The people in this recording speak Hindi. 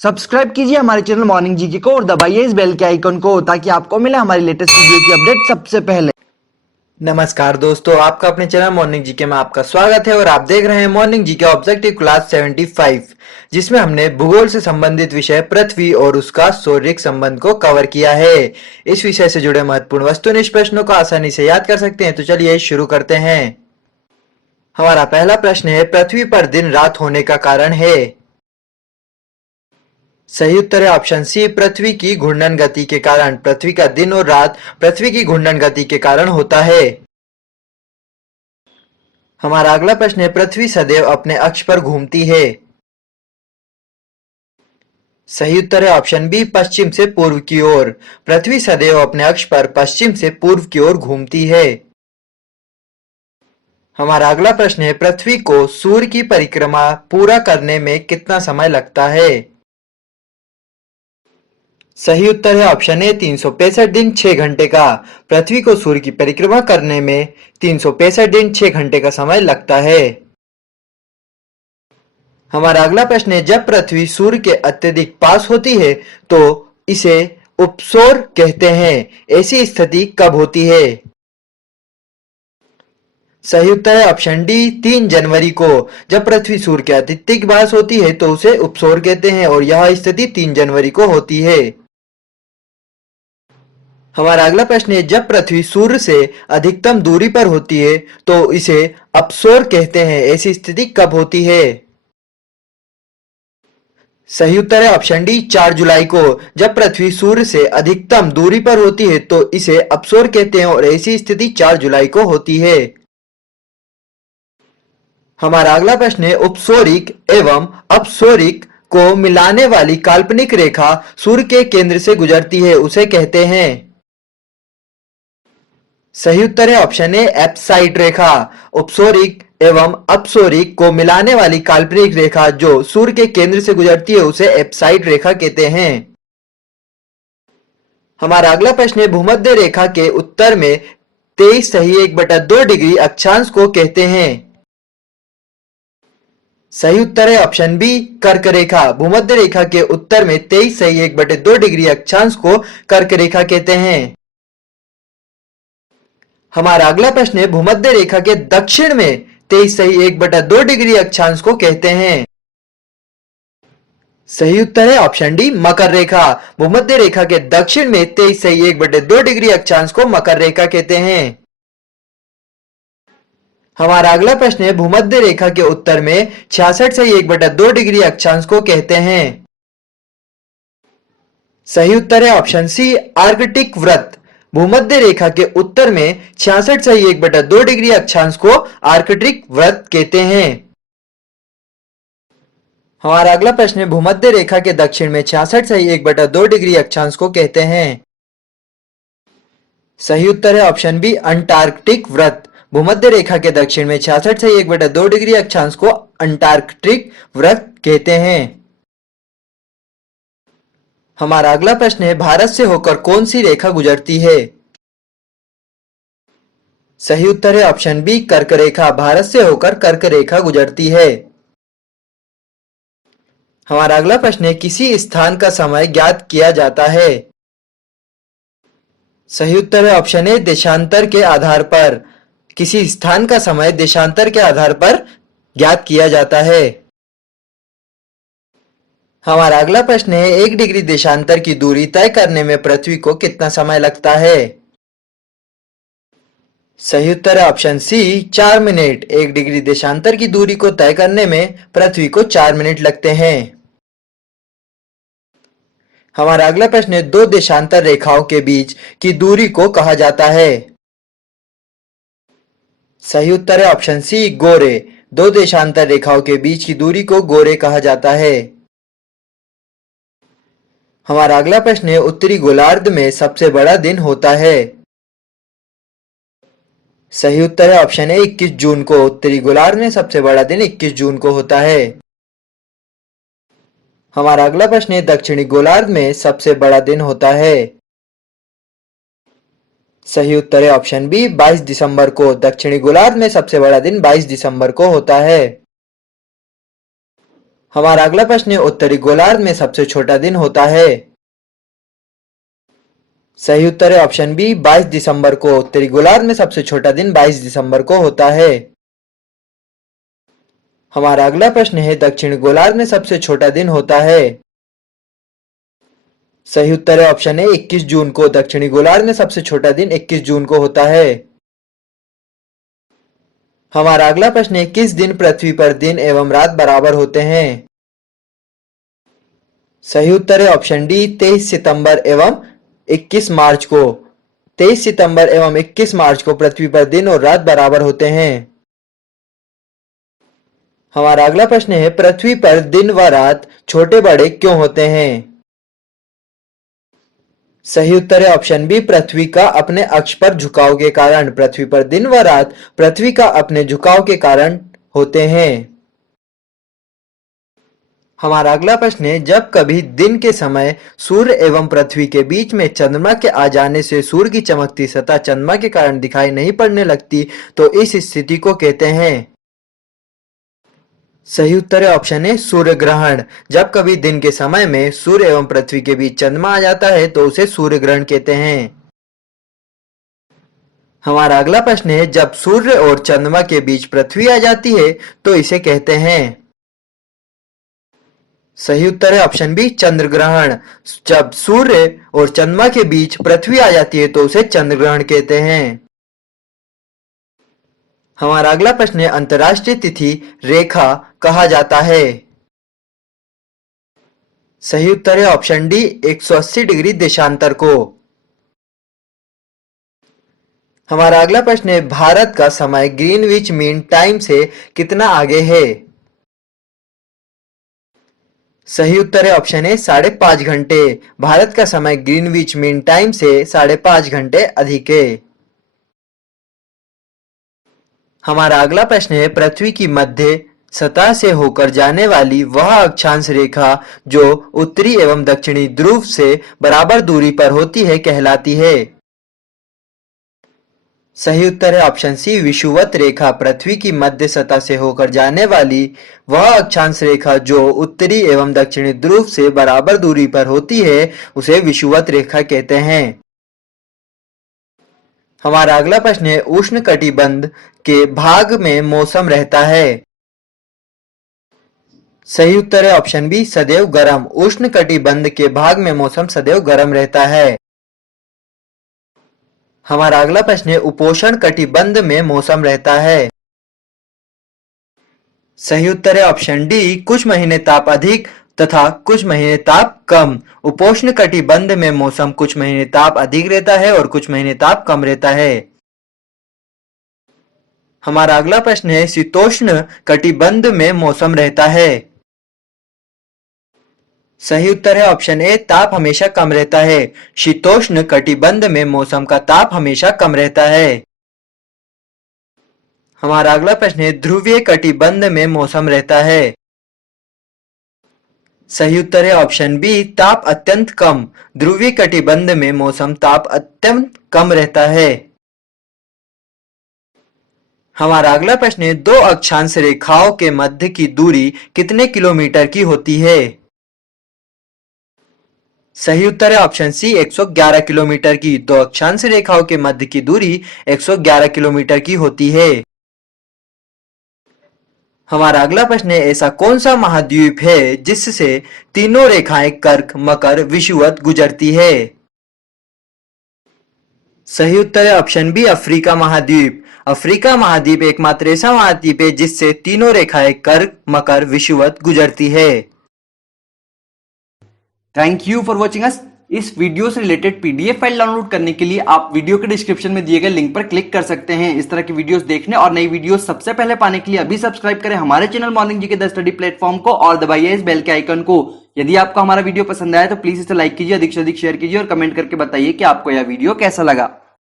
सब्सक्राइब कीजिए हमारे चैनल मॉर्निंग जीके को और दबाइए इस बेल के आइकन को ताकि आपको मिले हमारी लेटेस्ट वीडियो की अपडेट सबसे पहले। नमस्कार दोस्तों, आपका अपने चैनल मॉर्निंग जीके में आपका स्वागत है और आप देख रहे हैं मॉर्निंग जीके ऑब्जेक्टिव क्लास 75, जिसमें हमने भूगोल से संबंधित विषय पृथ्वी और उसका सौरिक संबंध को कवर किया है। इस विषय से जुड़े महत्वपूर्ण वस्तुनिष्ठ प्रश्नों को आसानी से याद कर सकते हैं, तो चलिए शुरू करते हैं। हमारा पहला प्रश्न है, पृथ्वी पर दिन रात होने का कारण है। सही उत्तर है ऑप्शन सी, पृथ्वी की घूर्णन गति के कारण। पृथ्वी का दिन और रात पृथ्वी की घूर्णन गति के कारण होता है। हमारा अगला प्रश्न है, पृथ्वी सदैव अपने अक्ष पर घूमती है। सही उत्तर है ऑप्शन बी, पश्चिम से पूर्व की ओर। पृथ्वी सदैव अपने अक्ष पर पश्चिम से पूर्व की ओर घूमती है। हमारा अगला प्रश्न है, पृथ्वी को सूर्य की परिक्रमा पूरा करने में कितना समय लगता है। सही उत्तर है ऑप्शन ए, 365 दिन 6 घंटे का। पृथ्वी को सूर्य की परिक्रमा करने में 365 दिन 6 घंटे का समय लगता है। हमारा अगला प्रश्न है, जब पृथ्वी सूर्य के अत्यधिक पास होती है तो इसे उपसौर कहते हैं। ऐसी स्थिति कब होती है। सही उत्तर है ऑप्शन डी, 3 जनवरी को। जब पृथ्वी सूर्य के अत्यधिक पास होती है तो उसे उपसौर कहते हैं और यह स्थिति 3 जनवरी को होती है। हमारा अगला प्रश्न है, जब पृथ्वी सूर्य से अधिकतम दूरी पर होती है तो इसे अपसौर कहते हैं। ऐसी स्थिति कब होती है। सही उत्तर है ऑप्शन डी, 4 जुलाई को। जब पृथ्वी सूर्य से अधिकतम दूरी पर होती है तो इसे अपसौर कहते हैं और ऐसी स्थिति 4 जुलाई को होती है। हमारा अगला प्रश्न है, उपसौरिक एवं अपसौरिक को मिलाने वाली काल्पनिक रेखा सूर्य के केंद्र से गुजरती है, उसे कहते हैं। सही उत्तर है ऑप्शन ए, एप्साइड रेखा। उपसौरिक एवं अपसौरिक को मिलाने वाली काल्पनिक रेखा जो सूर्य के केंद्र से गुजरती है उसे एप्साइड रेखा कहते हैं। हमारा अगला प्रश्न है, भूमध्य रेखा के उत्तर में 23 डिग्री अक्षांश को कहते हैं। सही उत्तर है ऑप्शन बी, कर्क रेखा। भूमध्य रेखा के उत्तर में 23 डिग्री अक्षांश को कर्क रेखा कहते हैं। हमारा अगला प्रश्न है, भूमध्य रेखा के दक्षिण में 23 डिग्री अक्षांश को कहते हैं। सही उत्तर है ऑप्शन डी, मकर रेखा। भूमध्य रेखा के दक्षिण में 23 डिग्री अक्षांश को मकर रेखा कहते हैं। हमारा अगला प्रश्न है, भूमध्य रेखा के उत्तर में 66 डिग्री अक्षांश को कहते हैं। सही उत्तर है ऑप्शन सी, आर्कटिक वृत्त। भूमध्य रेखा के उत्तर में 66 डिग्री अक्षांश को आर्कटिक वृत्त कहते हैं। हमारा अगला प्रश्न है, भूमध्य रेखा के दक्षिण में 66 डिग्री अक्षांश को कहते हैं। सही उत्तर है ऑप्शन बी, अंटार्कटिक वृत्त। भूमध्य रेखा के दक्षिण में 66 डिग्री अक्षांश को अंटार्कटिक वृत्त कहते हैं। हमारा अगला प्रश्न है, भारत से होकर कौन सी रेखा गुजरती है। सही उत्तर है ऑप्शन बी, कर्क रेखा। भारत से होकर कर्क रेखा गुजरती है। हमारा अगला प्रश्न है, किसी स्थान का समय ज्ञात किया जाता है। सही उत्तर है ऑप्शन ए, देशांतर के आधार पर। किसी स्थान का समय देशांतर के आधार पर ज्ञात किया जाता है। हमारा अगला प्रश्न है, 1 डिग्री देशांतर की दूरी तय करने में पृथ्वी को कितना समय लगता है। सही उत्तर है ऑप्शन सी, 4 मिनट। 1 डिग्री देशांतर की दूरी को तय करने में पृथ्वी को 4 मिनट लगते हैं। हमारा अगला प्रश्न है, 2 देशांतर रेखाओं के बीच की दूरी को कहा जाता है। सही उत्तर है ऑप्शन सी, गोरे। 2 देशांतर रेखाओं के बीच की दूरी को गोरे कहा जाता है। हमारा अगला प्रश्न है, उत्तरी गोलार्ध में सबसे बड़ा दिन होता है। सही उत्तर है ऑप्शन ए, 21 जून को। उत्तरी गोलार्ध में सबसे बड़ा दिन 21 जून को होता है। हमारा अगला प्रश्न है, दक्षिणी गोलार्ध में सबसे बड़ा दिन होता है। सही उत्तर है ऑप्शन बी, 22 दिसंबर को। दक्षिणी गोलार्ध में सबसे बड़ा दिन 22 दिसंबर को होता है। हमारा अगला प्रश्न है, उत्तरी गोलार्ध में सबसे छोटा दिन होता है। सही उत्तर है ऑप्शन बी 22 दिसंबर को। उत्तरी गोलार्ध में सबसे छोटा दिन 22 दिसंबर को होता है। हमारा अगला प्रश्न है, दक्षिण गोलार्ध में सबसे छोटा दिन होता है। सही उत्तर है ऑप्शन है 21 जून को। दक्षिणी गोलार्ध में सबसे छोटा दिन 21 जून को होता है। हमारा अगला प्रश्न है, किस दिन पृथ्वी पर दिन एवं रात बराबर होते हैं। सही उत्तर है ऑप्शन डी 23 सितंबर एवं 21 मार्च को। 23 सितंबर एवं 21 मार्च को पृथ्वी पर दिन और रात बराबर होते हैं। हमारा अगला प्रश्न है, पृथ्वी पर दिन व रात छोटे बड़े क्यों होते हैं। सही उत्तर है ऑप्शन बी पृथ्वी का अपने अक्ष पर झुकाव के कारण। पृथ्वी पर दिन व रात पृथ्वी का अपने झुकाव के कारण होते हैं। हमारा अगला प्रश्न है, जब कभी दिन के समय सूर्य एवं पृथ्वी के बीच में चंद्रमा के आ जाने से सूर्य की चमकती सतह चंद्रमा के कारण दिखाई नहीं पड़ने लगती तो इस स्थिति को कहते हैं। सही उत्तर है ऑप्शन है सूर्य ग्रहण। जब कभी दिन के समय में सूर्य एवं पृथ्वी के बीच चंद्रमा आ जाता है तो उसे सूर्य ग्रहण कहते हैं। हमारा अगला प्रश्न है, जब सूर्य और चंद्रमा के बीच पृथ्वी आ जाती है तो इसे कहते हैं। सही उत्तर है ऑप्शन बी चंद्र ग्रहण। जब सूर्य और चंद्रमा के बीच पृथ्वी आ जाती है तो उसे चंद्र ग्रहण कहते हैं। हमारा अगला प्रश्न है, अंतरराष्ट्रीय तिथि रेखा कहा जाता है। सही उत्तर है ऑप्शन डी 180 डिग्री देशांतर को। हमारा अगला प्रश्न है, भारत का समय ग्रीनविच मीन टाइम से कितना आगे है। सही उत्तर है ऑप्शन है 5.5 घंटे। भारत का समय ग्रीनविच मीन टाइम से 5.5 घंटे अधिक है। हमारा अगला प्रश्न है, पृथ्वी की मध्य सतह से होकर जाने वाली वह अक्षांश रेखा जो उत्तरी एवं दक्षिणी ध्रुव से बराबर दूरी पर होती है कहलाती है। सही उत्तर है ऑप्शन सी विषुवत रेखा। पृथ्वी की मध्य सतह से होकर जाने वाली वह अक्षांश रेखा जो उत्तरी एवं दक्षिणी ध्रुव से बराबर दूरी पर होती है उसे विषुवत रेखा कहते हैं। हमारा अगला प्रश्न है, उष्णकटिबंध के भाग में मौसम रहता है। सही उत्तर है ऑप्शन बी सदैव गर्म। उष्णकटिबंध के भाग में मौसम सदैव गर्म रहता है। हमारा अगला प्रश्न है, उपोष्ण कटिबंध में मौसम रहता है। सही उत्तर है ऑप्शन डी कुछ महीने ताप अधिक तथा कुछ महीने ताप कम। उपोष्ण कटिबंध में मौसम कुछ महीने ताप अधिक रहता है और कुछ महीने ताप कम रहता है। हमारा अगला प्रश्न है, शीतोष्ण कटिबंध में मौसम रहता है। सही उत्तर है ऑप्शन ए ताप हमेशा कम रहता है। शीतोष्ण कटिबंध में मौसम का ताप हमेशा कम रहता है। हमारा अगला प्रश्न है, ध्रुवीय कटिबंध में मौसम रहता है। सही उत्तर है ऑप्शन बी ताप अत्यंत कम। ध्रुवीय कटिबंध में मौसम ताप अत्यंत कम रहता है। हमारा अगला प्रश्न है, दो अक्षांश रेखाओं के मध्य की दूरी कितने किलोमीटर की होती है। सही उत्तर है ऑप्शन सी 111 किलोमीटर की। दो अक्षांश रेखाओं के मध्य की दूरी 111 किलोमीटर की होती है। हमारा अगला प्रश्न है, ऐसा कौन सा महाद्वीप है जिससे तीनों रेखाएं कर्क मकर विषुवत गुजरती है। सही उत्तर है ऑप्शन बी अफ्रीका महाद्वीप। अफ्रीका महाद्वीप एकमात्र ऐसा महाद्वीप है जिससे तीनों रेखाएं कर्क मकर विषुवत गुजरती है। Thank you for watching us. इस वीडियो से रिलेटेड पीडीएफ फाइल डाउनलोड करने के लिए आप वीडियो के डिस्क्रिप्शन में दिए गए लिंक पर क्लिक कर सकते हैं। इस तरह की वीडियोस देखने और नई वीडियोस सबसे पहले पाने के लिए अभी सब्सक्राइब करें हमारे चैनल मॉर्निंग जी के द स्टडी प्लेटफॉर्म को और दबाइए इस बेल के आइकन को। यदि आपको हमारा वीडियो पसंद आया तो प्लीज इसे लाइक कीजिए, अधिक से अधिक शेयर कीजिए और कमेंट करके बताइए कि आपको यह वीडियो कैसा लगा।